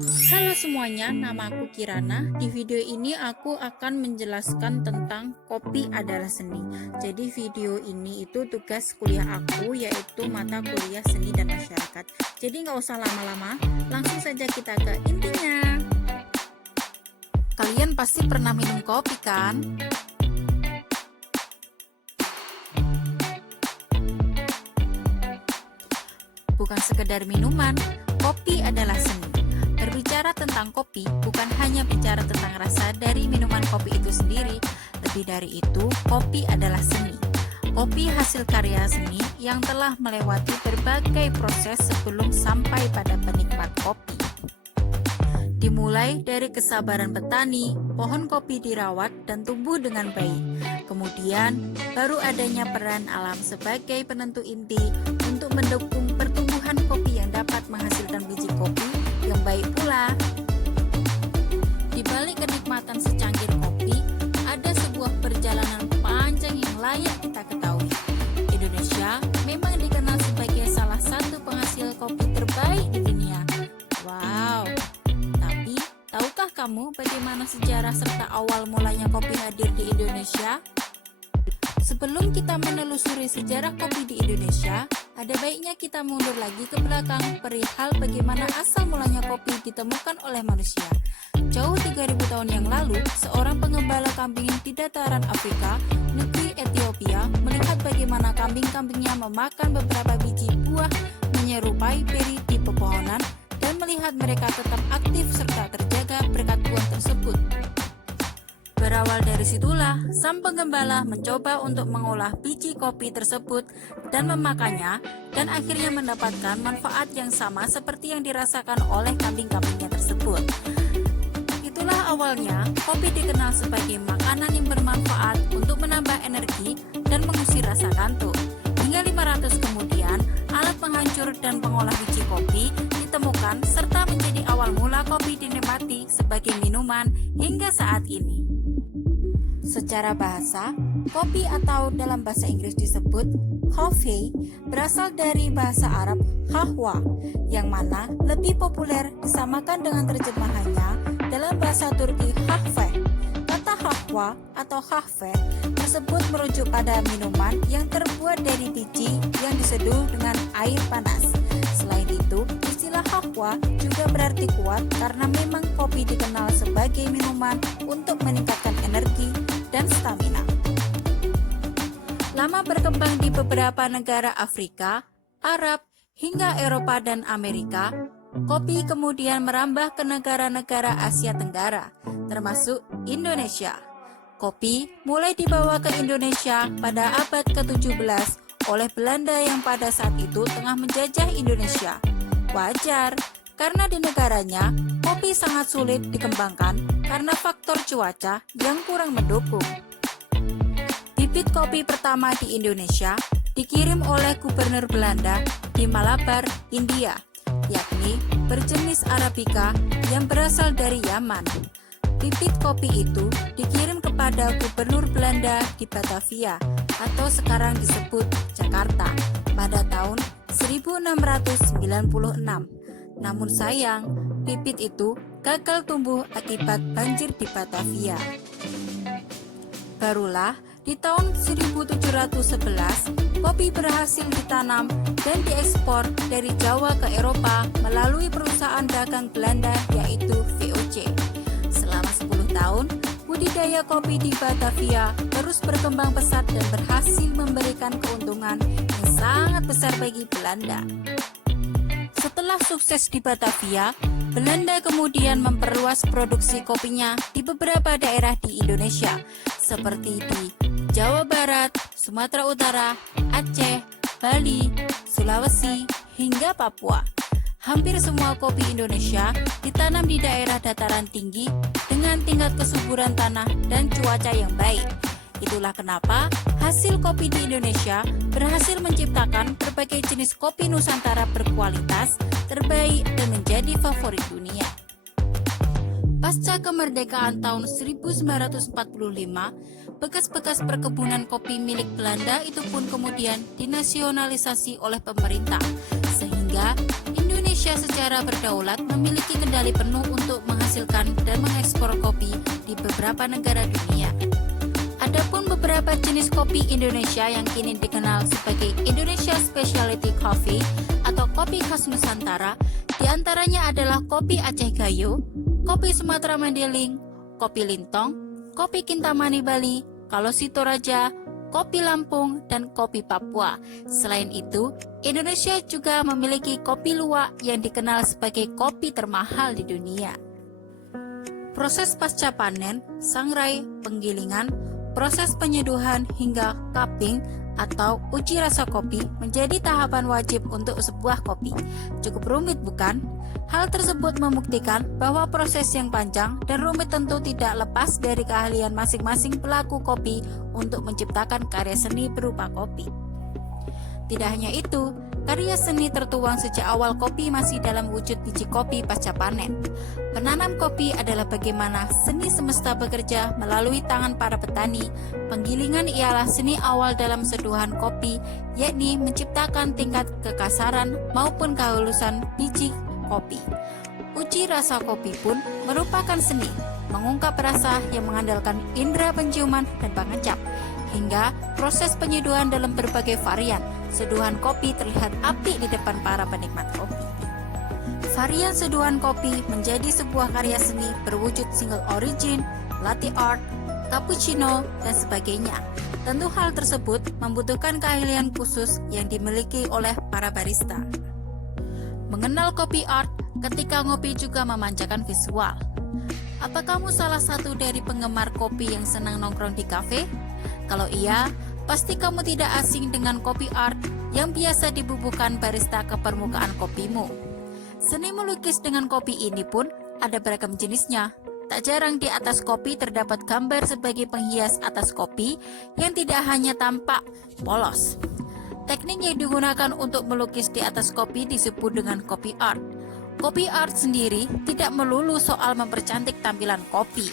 Halo semuanya, nama aku Kirana. Di video ini aku akan menjelaskan tentang kopi adalah seni. Jadi video ini itu tugas kuliah aku, yaitu mata kuliah seni dan masyarakat. Jadi nggak usah lama-lama, langsung saja kita ke intinya. Kalian pasti pernah minum kopi kan? Bukan sekedar minuman, kopi adalah seni. Berbicara tentang kopi bukan hanya bicara tentang rasa dari minuman kopi itu sendiri, lebih dari itu, kopi adalah seni. Kopi hasil karya seni yang telah melewati berbagai proses sebelum sampai pada penikmat kopi. Dimulai dari kesabaran petani, pohon kopi dirawat dan tumbuh dengan baik. Kemudian, baru adanya peran alam sebagai penentu inti untuk mendukung pertumbuhan kopi yang dapat menghasilkan biji kopi yang baik pula. Di balik kenikmatan secangkir kopi, ada sebuah perjalanan panjang yang layak kita ketahui. Indonesia memang dikenal sebagai salah satu penghasil kopi terbaik di dunia. Wow! Tapi, tahukah kamu bagaimana sejarah serta awal mulanya kopi hadir di Indonesia? Sebelum kita menelusuri sejarah kopi di Indonesia, ada baiknya kita mundur lagi ke belakang perihal bagaimana asal mulanya kopi ditemukan oleh manusia. Jauh 3000 tahun yang lalu, seorang pengembala kambing di dataran Afrika, negeri Ethiopia, melihat bagaimana kambing-kambingnya memakan beberapa biji buah menyerupai beri di pepohonan dan melihat mereka tetap aktif serta terjaga berkat buah tersebut. Berawal dari situlah, sang penggembala mencoba untuk mengolah biji kopi tersebut dan memakannya, dan akhirnya mendapatkan manfaat yang sama seperti yang dirasakan oleh kambing-kambingnya tersebut. Itulah awalnya, kopi dikenal sebagai makanan yang bermanfaat untuk menambah energi dan mengusir rasa kantuk. Hingga 500 kemudian, alat penghancur dan pengolah biji kopi ditemukan serta menjadi awal mula kopi dinikmati sebagai minuman hingga saat ini. Secara bahasa, kopi atau dalam bahasa Inggris disebut coffee berasal dari bahasa Arab kahwa, yang mana lebih populer disamakan dengan terjemahannya dalam bahasa Turki kahve. Kata kahwa atau kahve tersebut merujuk pada minuman yang terbuat dari biji yang diseduh dengan air panas. Selain itu, istilah kahwa juga berarti kuat karena memang kopi dikenal sebagai minuman untuk meningkatkan energi dan stamina. Lama berkembang di beberapa negara Afrika, Arab, hingga Eropa dan Amerika, kopi kemudian merambah ke negara-negara Asia Tenggara, termasuk Indonesia. Kopi mulai dibawa ke Indonesia pada abad ke-17 oleh Belanda yang pada saat itu tengah menjajah Indonesia. Wajar, karena di negaranya, kopi sangat sulit dikembangkan karena faktor cuaca yang kurang mendukung. Bibit kopi pertama di Indonesia dikirim oleh gubernur Belanda di Malabar, India, yakni berjenis Arabica yang berasal dari Yaman. Bibit kopi itu dikirim kepada gubernur Belanda di Batavia atau sekarang disebut Jakarta pada tahun 1696. Namun sayang, bibit itu gagal tumbuh akibat banjir di Batavia. Barulah di tahun 1711, kopi berhasil ditanam dan diekspor dari Jawa ke Eropa melalui perusahaan dagang Belanda yaitu VOC. Selama 10 tahun, budidaya kopi di Batavia terus berkembang pesat dan berhasil memberikan keuntungan yang sangat besar bagi Belanda. Setelah sukses di Batavia, Belanda kemudian memperluas produksi kopinya di beberapa daerah di Indonesia, seperti di Jawa Barat, Sumatera Utara, Aceh, Bali, Sulawesi, hingga Papua. Hampir semua kopi Indonesia ditanam di daerah dataran tinggi dengan tingkat kesuburan tanah dan cuaca yang baik. Itulah kenapa hasil kopi di Indonesia berhasil menciptakan berbagai jenis kopi Nusantara berkualitas, terbaik, dan menjadi favorit dunia. Pasca kemerdekaan tahun 1945, bekas-bekas perkebunan kopi milik Belanda itu pun kemudian dinasionalisasi oleh pemerintah, sehingga Indonesia Indonesia secara berdaulat memiliki kendali penuh untuk menghasilkan dan mengekspor kopi di beberapa negara dunia. Adapun beberapa jenis kopi Indonesia yang kini dikenal sebagai Indonesia Specialty Coffee atau kopi khas Nusantara, diantaranya adalah kopi Aceh Gayo, kopi Sumatera Mandailing, kopi Lintong, kopi Kintamani Bali, Kalosi Toraja, kopi Lampung, dan kopi Papua. Selain itu, Indonesia juga memiliki kopi luwak yang dikenal sebagai kopi termahal di dunia. Proses pasca panen, sangrai, penggilingan, proses penyeduhan hingga cupping atau uji rasa kopi menjadi tahapan wajib untuk sebuah kopi. Cukup rumit bukan? Hal tersebut membuktikan bahwa proses yang panjang dan rumit tentu tidak lepas dari keahlian masing-masing pelaku kopi untuk menciptakan karya seni berupa kopi. Tidak hanya itu, karya seni tertuang sejak awal kopi masih dalam wujud biji kopi pasca panen. Menanam kopi adalah bagaimana seni semesta bekerja melalui tangan para petani. Penggilingan ialah seni awal dalam seduhan kopi, yakni menciptakan tingkat kekasaran maupun kehulusan biji kopi. Uji rasa kopi pun merupakan seni, mengungkap rasa yang mengandalkan indera penciuman dan pengecap, hingga proses penyeduhan dalam berbagai varian. Seduhan kopi terlihat apik di depan para penikmat kopi. Varian seduhan kopi menjadi sebuah karya seni berwujud single origin, latte art, cappuccino, dan sebagainya. Tentu hal tersebut membutuhkan keahlian khusus yang dimiliki oleh para barista. Mengenal kopi art ketika ngopi juga memanjakan visual. Apa kamu salah satu dari penggemar kopi yang senang nongkrong di kafe? Kalau iya, pasti kamu tidak asing dengan kopi art yang biasa dibubuhkan barista ke permukaan kopimu. Seni melukis dengan kopi ini pun ada beragam jenisnya. Tak jarang di atas kopi terdapat gambar sebagai penghias atas kopi yang tidak hanya tampak polos. Teknik yang digunakan untuk melukis di atas kopi disebut dengan kopi art. Kopi art sendiri tidak melulu soal mempercantik tampilan kopi,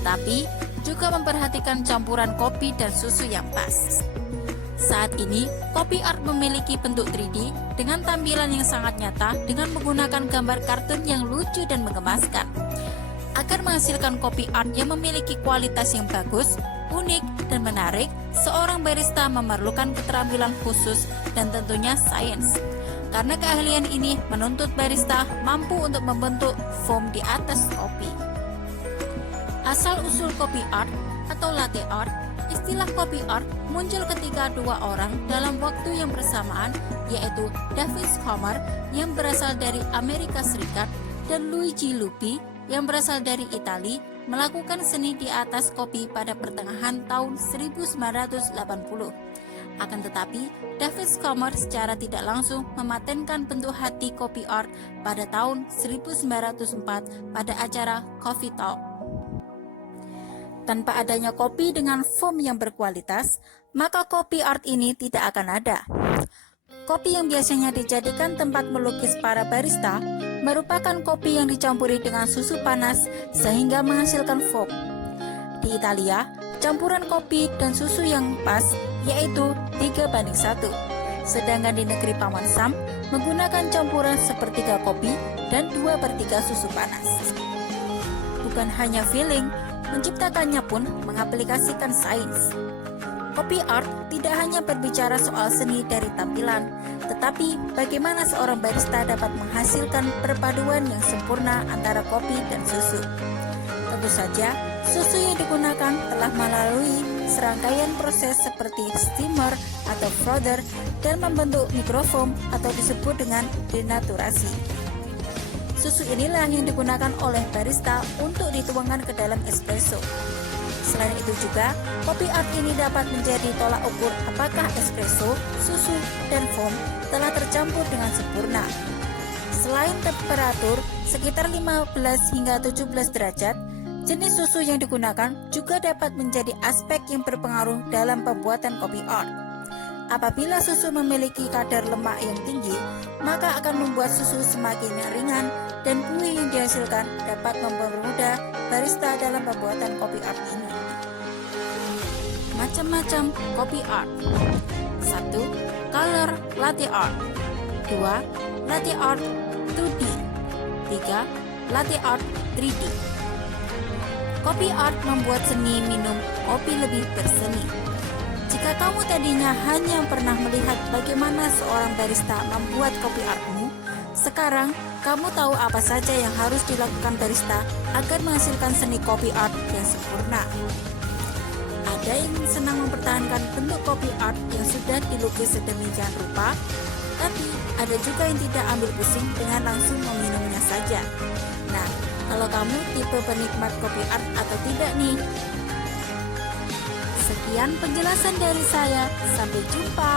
tetapi juga memperhatikan campuran kopi dan susu yang pas. Saat ini, kopi art memiliki bentuk 3D dengan tampilan yang sangat nyata dengan menggunakan gambar kartun yang lucu dan menggemaskan. Agar menghasilkan kopi art yang memiliki kualitas yang bagus, unik, dan menarik, seorang barista memerlukan keterampilan khusus dan tentunya sains. Karena keahlian ini menuntut barista mampu untuk membentuk foam di atas kopi. Asal-usul kopi art atau latte art, istilah kopi art muncul ketika dua orang dalam waktu yang bersamaan, yaitu David Schwimmer yang berasal dari Amerika Serikat dan Luigi Lupi yang berasal dari Italia, melakukan seni di atas kopi pada pertengahan tahun 1980. Akan tetapi, David Schwimmer secara tidak langsung mematenkan bentuk hati kopi art pada tahun 1904 pada acara Coffee Talk. Tanpa adanya kopi dengan foam yang berkualitas, maka kopi art ini tidak akan ada. Kopi yang biasanya dijadikan tempat melukis para barista merupakan kopi yang dicampuri dengan susu panas sehingga menghasilkan foam. Di Italia, campuran kopi dan susu yang pas yaitu 3:1. Sedangkan di negeri Paman Sam menggunakan campuran sepertiga kopi dan 2/3 susu panas. Bukan hanya feeling, menciptakannya pun mengaplikasikan sains. Kopi art tidak hanya berbicara soal seni dari tampilan, tetapi bagaimana seorang barista dapat menghasilkan perpaduan yang sempurna antara kopi dan susu. Tentu saja, susu yang digunakan telah melalui serangkaian proses seperti steamer atau frother dan membentuk mikrofoam atau disebut dengan denaturasi. Susu inilah yang digunakan oleh barista untuk dituangkan ke dalam espresso. Selain itu juga, kopi art ini dapat menjadi tolak ukur apakah espresso, susu, dan foam telah tercampur dengan sempurna. Selain temperatur sekitar 15 hingga 17 derajat, jenis susu yang digunakan juga dapat menjadi aspek yang berpengaruh dalam pembuatan kopi art. Apabila susu memiliki kadar lemak yang tinggi, maka akan membuat susu semakin ringan dan buih yang dihasilkan dapat mempermudah barista dalam pembuatan kopi art ini. Macam-macam kopi art. 1. Color latte art. 2. Latte art 2D. 3. Latte art 3D. Kopi art membuat seni minum kopi lebih berseni. Jika kamu tadinya hanya pernah melihat bagaimana seorang barista membuat kopi artmu, sekarang kamu tahu apa saja yang harus dilakukan barista agar menghasilkan seni kopi art yang sempurna. Ada yang senang mempertahankan bentuk kopi art yang sudah dilukis sedemikian rupa, tapi ada juga yang tidak ambil pusing dengan langsung meminumnya saja. Nah, kalau kamu tipe penikmat kopi art atau tidak nih? Sekian penjelasan dari saya. Sampai jumpa.